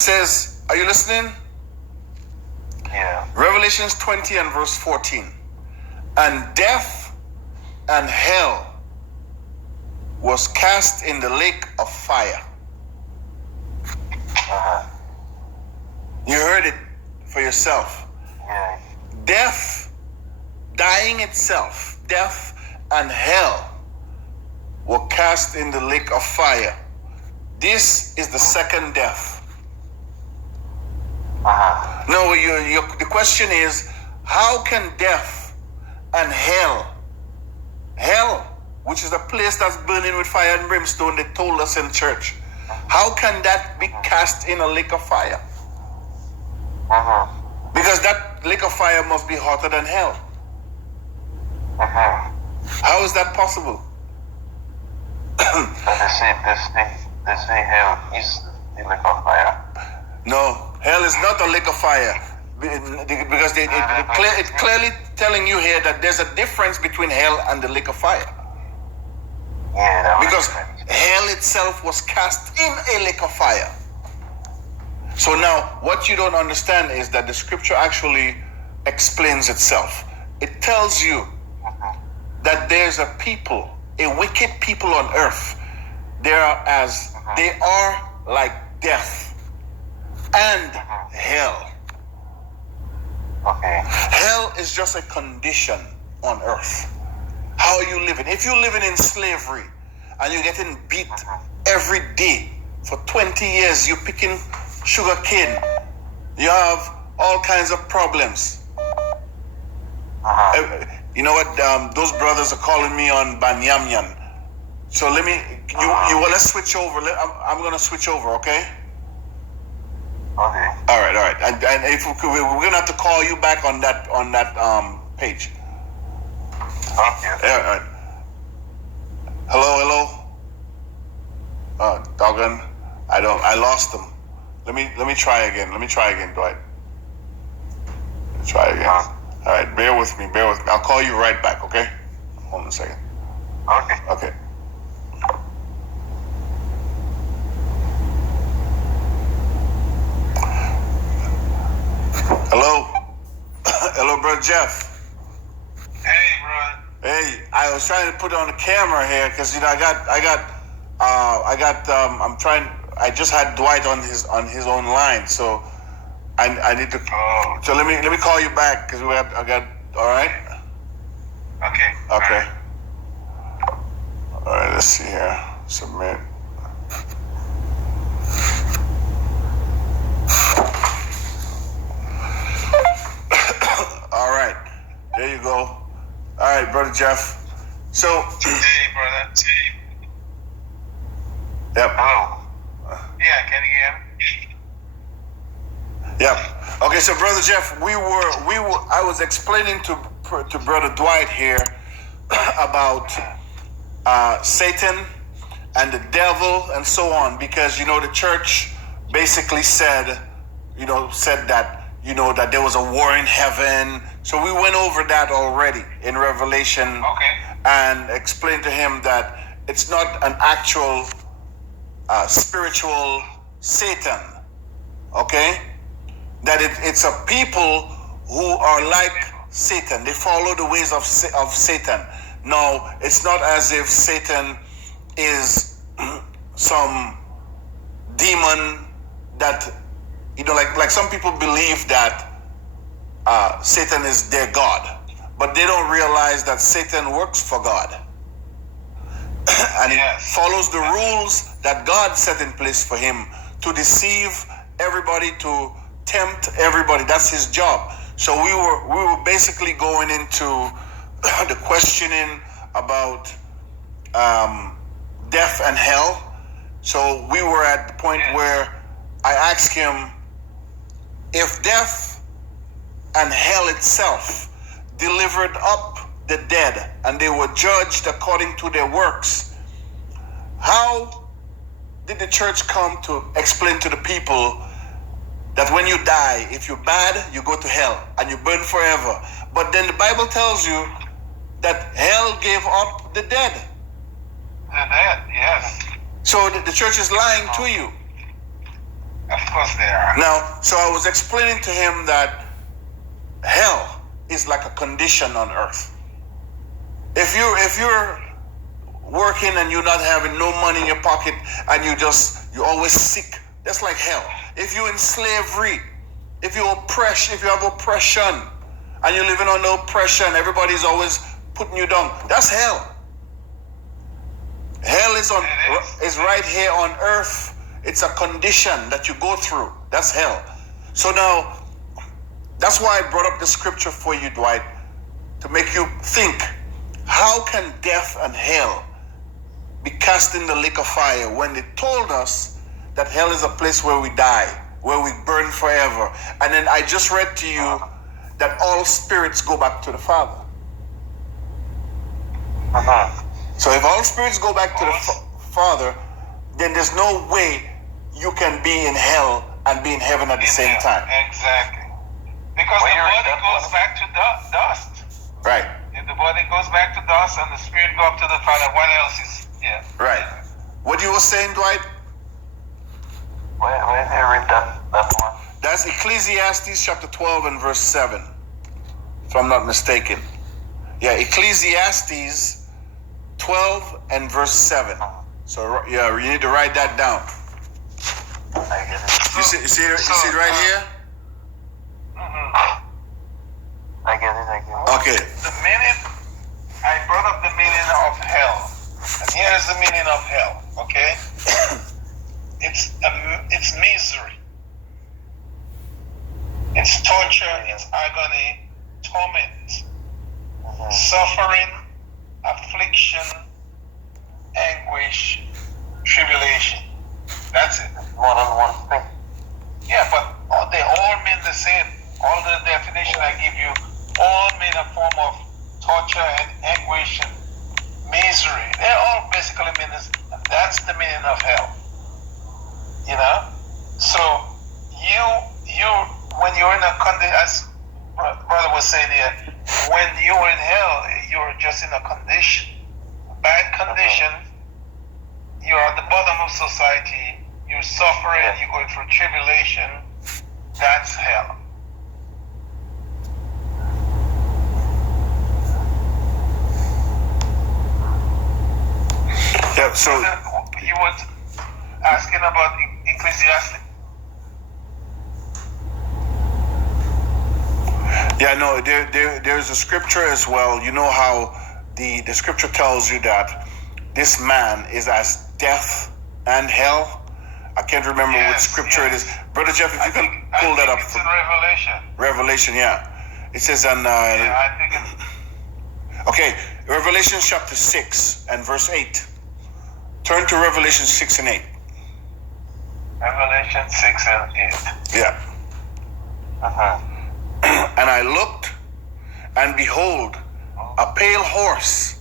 says, are you listening? Yeah. Revelations 20 and verse 14. And death and hell was cast in the lake of fire. You heard it for yourself. Yeah. Death, dying itself, death and hell were cast in the lake of fire. This is the second death. No, the question is, how can death and hell, which is a place that's burning with fire and brimstone, they told us in church, how can that be cast in a lake of fire? Because that lake of fire must be hotter than hell. How is that possible? They say hell is the lake of fire. No, hell is not a lake of fire. Because it's clearly telling you here that there's a difference between hell and the lake of fire. Yeah, because hell itself was cast in a lake of fire. So now, what you don't understand is that the scripture actually explains itself. It tells you that there's a people, a wicked people on earth. They are like death and hell. Okay. Hell is just a condition on earth. How are you living? If you're living in slavery and you're getting beat every day for 20 years, you're picking sugar cane, you have all kinds of problems. You know what? Those brothers are calling me on Banyamyan. So let's switch over. I'm going to switch over, okay? Okay. All right. And if we're going to have to call you back on that page. Okay. All right. Hello. Doggone. I lost them. Let me try again. Dwight. Try again. All right, bear with me. I'll call you right back, okay? Hold on a second. Okay. Hello, brother Jeff. Hey, bro. Hey, I was trying to put on the camera here because I just had Dwight on his own line, so I need to. So let me call you back because I got. All right. Okay. All right. Let's see here. Submit. All right. There you go. All right, brother Jeff. So. Hey, brother. Yep. Hello. Yeah, can you hear me? Yep. Okay, so brother Jeff, I was explaining to brother Dwight here about Satan and the devil and so on, because the church basically said that there was a war in heaven. So we went over that already in Revelation. Okay. And explained to him that it's not an actual spiritual Satan, okay? That it's a people who are like Satan. They follow the ways of Satan. No, it's not as if Satan is some demon that, like some people believe that Satan is their God, but they don't realize that Satan works for God. And he follows the rules that God set in place for him to deceive everybody, to tempt everybody. That's his job. So we were basically going into the questioning about death and hell. So we were at the point where I asked him if death and hell itself delivered up the dead and they were judged according to their works, how did the church come to explain to the people that when you die, if you're bad, you go to hell and you burn forever? But then the Bible tells you that hell gave up the dead. The dead, yes. So the church is lying to you. Of course they are. Now, so I was explaining to him that hell is like a condition on earth. If you're working and you're not having no money in your pocket and you're always sick, that's like hell. If you're in slavery, if you have oppression and you're living under oppression, everybody's always putting you down, that's hell. Hell is right here on earth. It's a condition that you go through. That's hell. So now, that's why I brought up the scripture for you, Dwight, to make you think, how can death and hell be cast in the lake of fire when they told us that hell is a place where we die, where we burn forever? And then I just read to you that all spirits go back to the Father. So if all spirits go back to the Father, then there's no way you can be in hell and be in heaven at the same time. Exactly. Because the body goes back to dust. Right. If the body goes back to dust and the spirit go up to the Father, what else is here? Right. What you were saying, Dwight? Where did you read that one? That's Ecclesiastes chapter 12 and verse 7, if I'm not mistaken. Yeah, Ecclesiastes 12 and verse 7. So yeah, you need to write that down. I get it. You see it right here? I get it. Okay. The meaning, I brought up the meaning of hell. And here's the meaning of hell, okay? It's misery. It's torture, it's agony, torment, suffering, affliction, anguish, tribulation. That's it. More than one thing. Yeah, but they all mean the same. All the definition I give you all mean a form of torture and anguish and misery. They all basically mean this. That's the meaning of hell. You know? So you when you're in a condition, as brother was saying here, when you're in hell, you're just in a condition, bad condition. You're at the bottom of society. You're suffering. You're going through tribulation. That's hell. Yeah, so you were asking about Ecclesiastes. yeah, no, there's a scripture as well. You know how the scripture tells you that this man is as death and hell. I can't remember what scripture it is. Brother Jeff, if you can pull that up. It's in Revelation. Revelation, yeah. It says on... I think it's... Okay, Revelation chapter 6 and verse 8. Turn to Revelation 6 and 8. Revelation 6 and 8. Yeah. And I looked, and behold, a pale horse,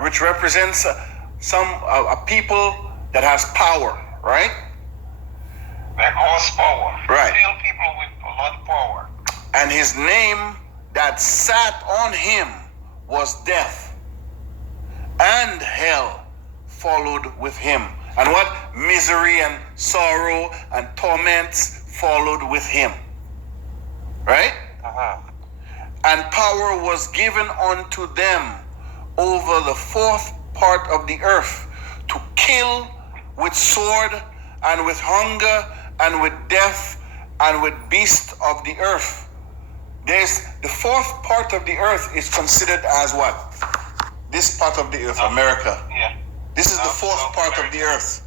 which represents a people that has power, right? Like horsepower. Right. Pale people with a lot of power. And his name that sat on him was death, and hell followed with him. And what? Misery and sorrow and torments followed with him. Right? And power was given unto them over the fourth part of the earth to kill with sword and with hunger and with death and with beasts of the earth. There's the fourth part of the earth is considered as what? This part of the earth, America. Yeah. This is the fourth part of the earth.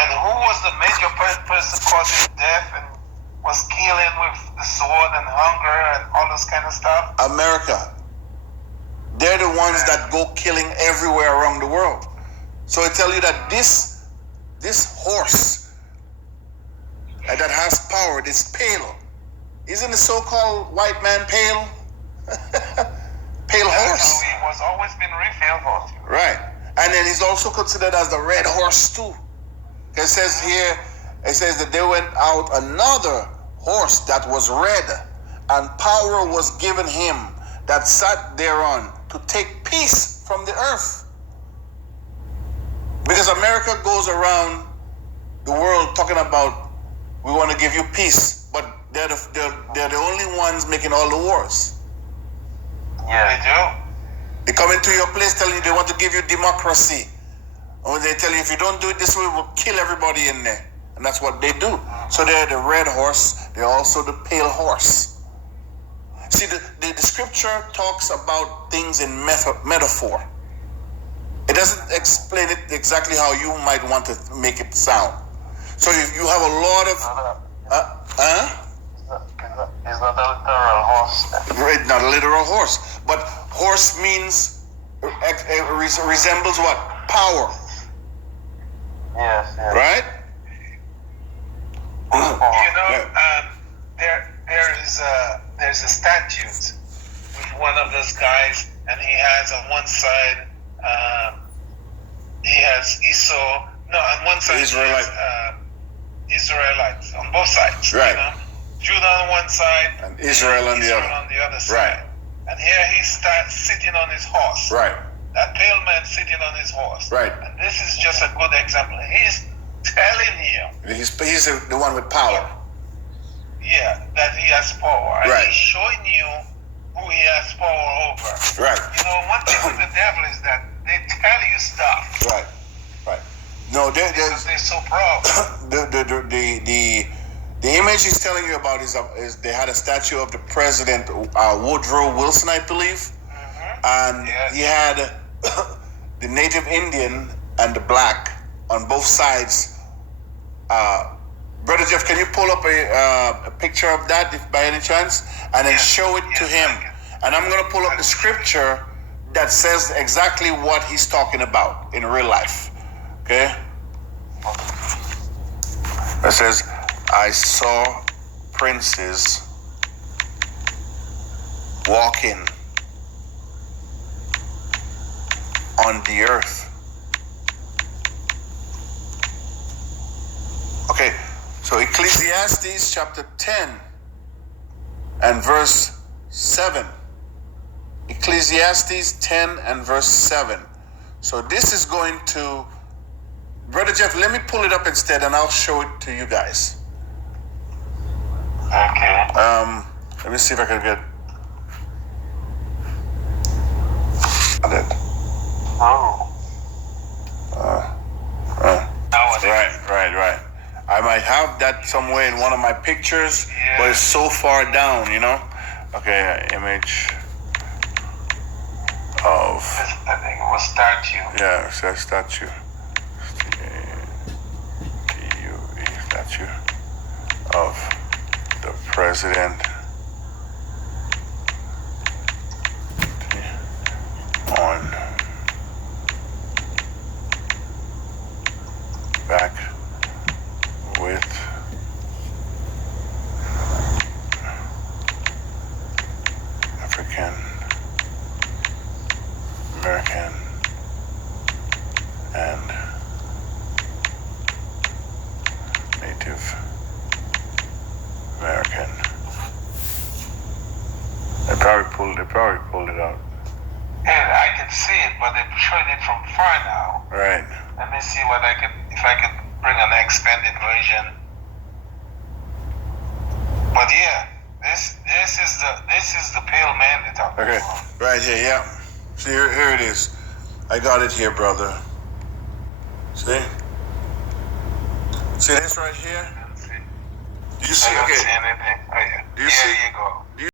And who was the major person causing death and was killing with the sword and hunger and all this kind of stuff? America. They're the ones that go killing everywhere around the world. So I tell you that this horse that has power, this pale, isn't the so-called white man pale? Pale horse. He was always been revealed horse. Right. And then he's also considered as the red horse too. It says here, it says that there went out another horse that was red, and power was given him that sat thereon to take peace from the earth. Because America goes around talking about we want to give you peace, but they're the only ones making all the wars. Yeah, they do. They come into your place telling you they want to give you democracy. Or they tell you if you don't do it this way, we'll kill everybody in there. And that's what they do. So they're the red horse. They're also the pale horse. See, the scripture talks about things in metaphor. It doesn't explain it exactly how you might want to make it sound. So you have a lot of... It's not a literal horse. Right, not a literal horse. But horse means, resembles what? Power. Yes. Right? There's a statute with one of those guys, and he has on one side, he has Esau. No, on one side, Israelites on both sides. Right. You know? Judah on one side, and Israel on the other side. Right. And here he's sitting on his horse. Right. That pale man sitting on his horse. Right. And this is just a good example. He's telling you. He's the one with power. Yeah, that he has power. And Right. he's showing you who he has power over. Right. You know, one thing with the devil is that they tell you stuff. Right. No, Because they're so proud. the image he's telling you about is they had a statue of the president Woodrow Wilson, I believe, and he had the native Indian and the black on both sides. Brother Jeff, can you pull up a picture of that, if by any chance, and then show it to him? And I'm going to pull up the scripture that says exactly what he's talking about in real life. Okay? It says, I saw princes walking on the earth. Okay, so Ecclesiastes chapter 10 and verse 7. Ecclesiastes 10 and verse 7. So this is going to... Brother Jeff, let me pull it up instead and I'll show it to you guys. Okay. Let me see if I can get that. Oh. Right. I might have that somewhere in one of my pictures, but it's so far down, you know? Okay, image of... I think it was statue. Yeah, it says statue. T-U-E, statue of the president on back with African American and Native American. They probably pulled it out. Yeah, I can see it, but they're showing it from far now. Right. Let me see if I can bring an expanded version. But yeah, this is the pale man they're talking Okay. about. Right here, yeah. See, here it is. I got it here, brother. See? See this right here? See? You see? I don't Okay. see anything. I